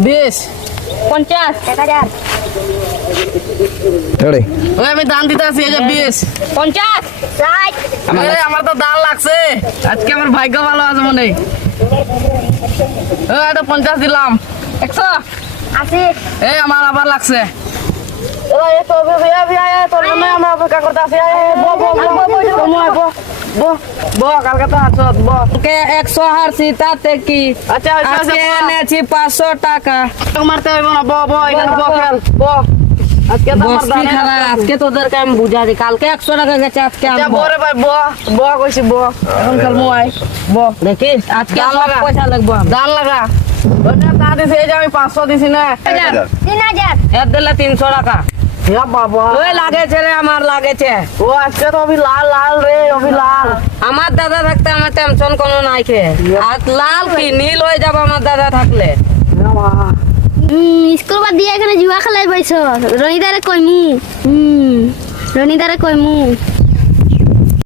20 50 1000 এড়ে ওই আমি দান দিতে আসি এই যে 20 50 60 আমার তো দান লাগছে আজকে আমার ভাগ্য ভালো আছে মনে ওই এটা 50 দিলাম 100 80 এই আমার আবার লাগছে একশো হারছি তাতে কি আজকে এনেছি 500 টাকা মারতে হইব না আজকে তোদেরকে আমি বুঝা দিই কালকে 100 টাকা গেছে আজকে এখন খেলবো দেখি আজকে পয়সা লাগবো দান লাগা তা দিছি এই যে আমি 500 দিছি না 3000 এর দিলে 300 টাকা বাবা ওই লাগেছে রে আমার লাগেছে ও আজকে তো অভি লাল লাল রে অভি লাল আমার দাদা থাকতে আমার টেনশন কোনো নাই খে আর লাল কি নীল হয়ে যাবে আমার দাদা থাকলে স্কুল বাদ দিয়ে এখানে জুয়া খেলাই বইছ রনিদারে কইমু রনিদারে কইমু